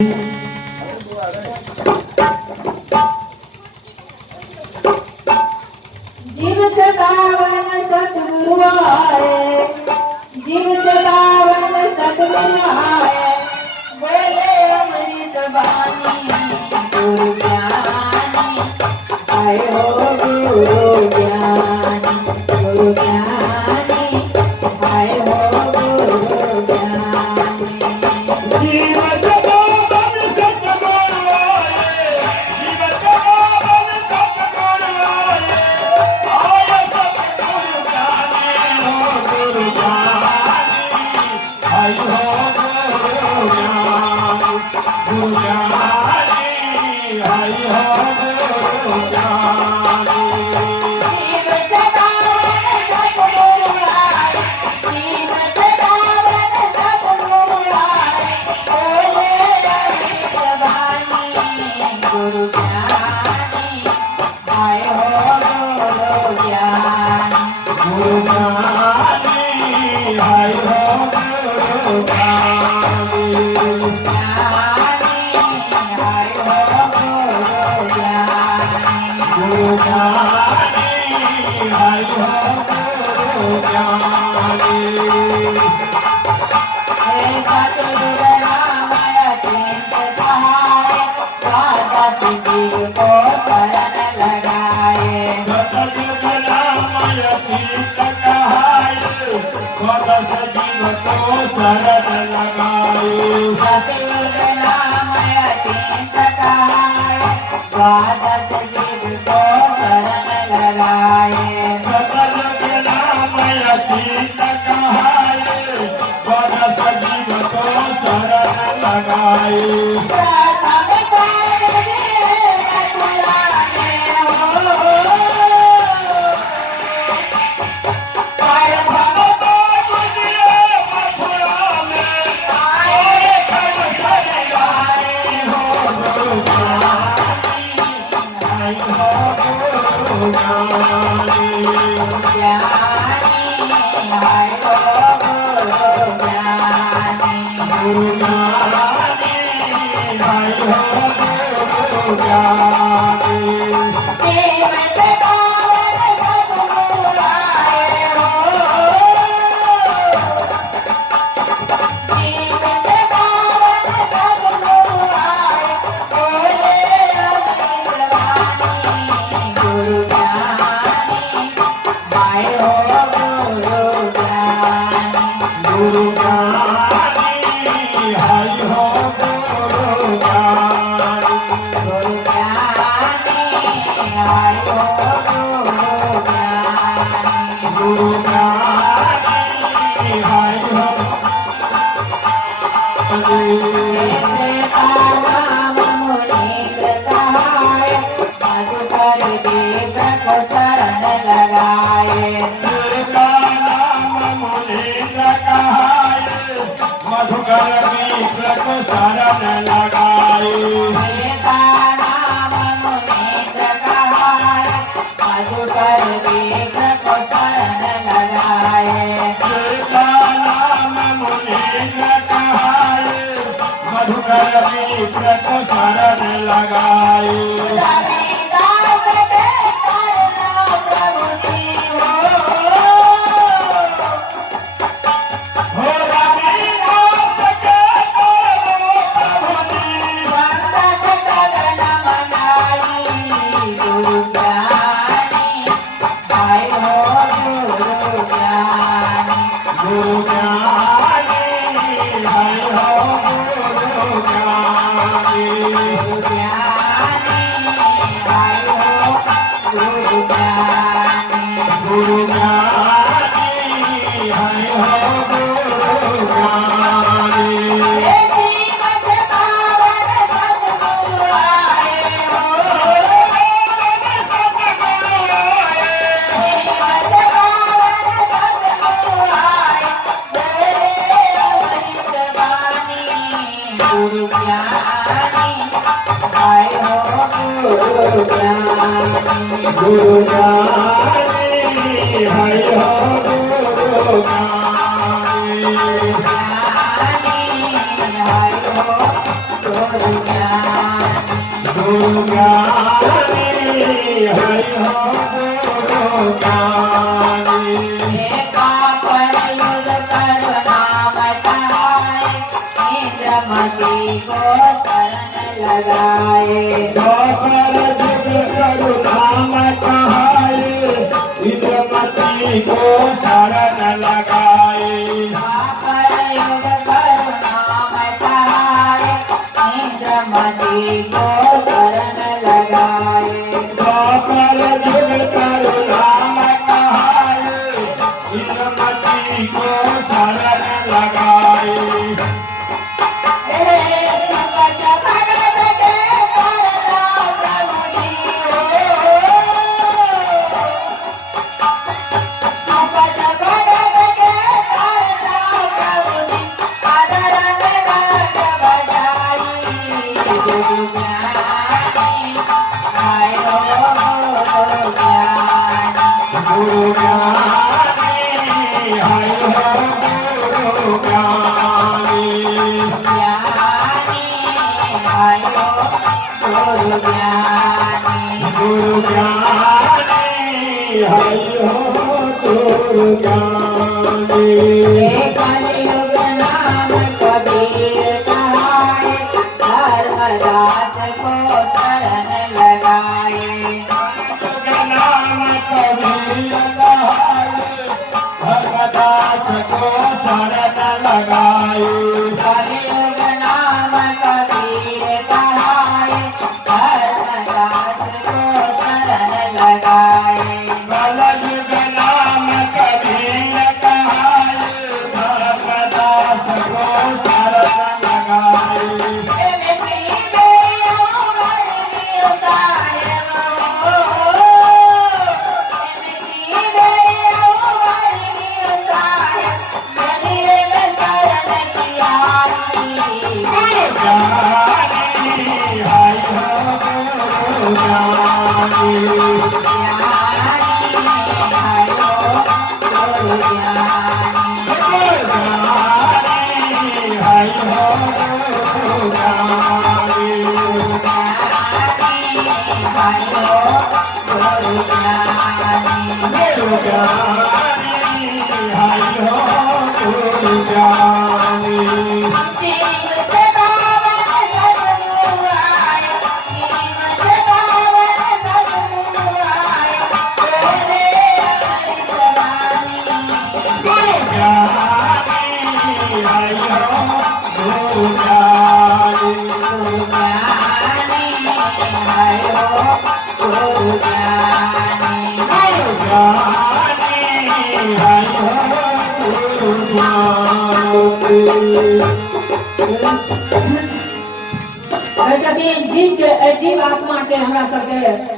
जीव सदावन सतगुरु आए, जीव सदावन सतगुरु आए, बोले अमृत बानी गुरु ज्ञानी, आए हो गुरु ज्ञानी, गुरु ज्ञानी, आए हो गुरु ज्ञानी। जीव सदावन सतगुरु आए, जीव सदावन सतगुरु आए, आए सतगुरु ज्ञानी हो गुरु ज्ञानी, आए हो गुरु ज्ञानी, गुरु ज्ञानी, आए हो गुरु ज्ञानी। जीव सदावन सतगुरु आए, जीव सदावन सतगुरु आए, बोले अमृत बानी गुरु ज्ञानी, आए हो गुरु ज्ञानी। गुरु ज्ञानी, आए हो गुरु ज्ञानी। गुरु ज्ञानी, आए हो गुरु ज्ञानी। सतगुरु नामय शीत कहाय, द्वादश जीव को शरण लगाए। सतगुरु नामय शीत कहाय, द्वादश जीव को शरण लगाए। गुरु ज्ञानी, आए हो गुरु ज्ञानी। गुरु ज्ञानी, आए हो गुरु ज्ञानी। गुरु ज्ञानी, आए हो मधुकर मिश्र को शरण लगाए। मधुकर मिश्र को शरण लगाए। गुरु ज्ञानी, आए हो गुरु ज्ञानी। गुरु ज्ञानी, आए हो गुरु ज्ञानी। गुरु ज्ञानी, आए हो गुरु ज्ञानी। गुरु ज्ञानी, आए हो गुरु ज्ञानी। ज्ञानी, आए हो गुरु गुरु ज्ञानी गुरु ज्ञानी हरि हो गुरु ज्ञानी एका कलयुग करुणाम कहाए इंद्रमती को शरण लगाए दोपहर जुग करुणाम कहाए इंद्रमती को शरण लगाए कलयुग करुणाम कहाए इंद्रमती को शरण लगाए दोपहर जुग करुणाम कहाए इंद्रमती को शरण लगाए गुरु ज्ञानी हरि हो गुरु ज्ञानी गुरु ज्ञानी हरि हो गुरु ज्ञानी कलयुग नाम कबीर कहाए धर्मदास को शरण लगाए नाम कबीर कहाए भगदास को शरण लगाए कलयुग नाम कबीर कहाए धर्मदास को शरण लगाए कलयुग नाम कबीर कहाए भगदास को शरण लगाए जीव आत्मा के हमरा सबके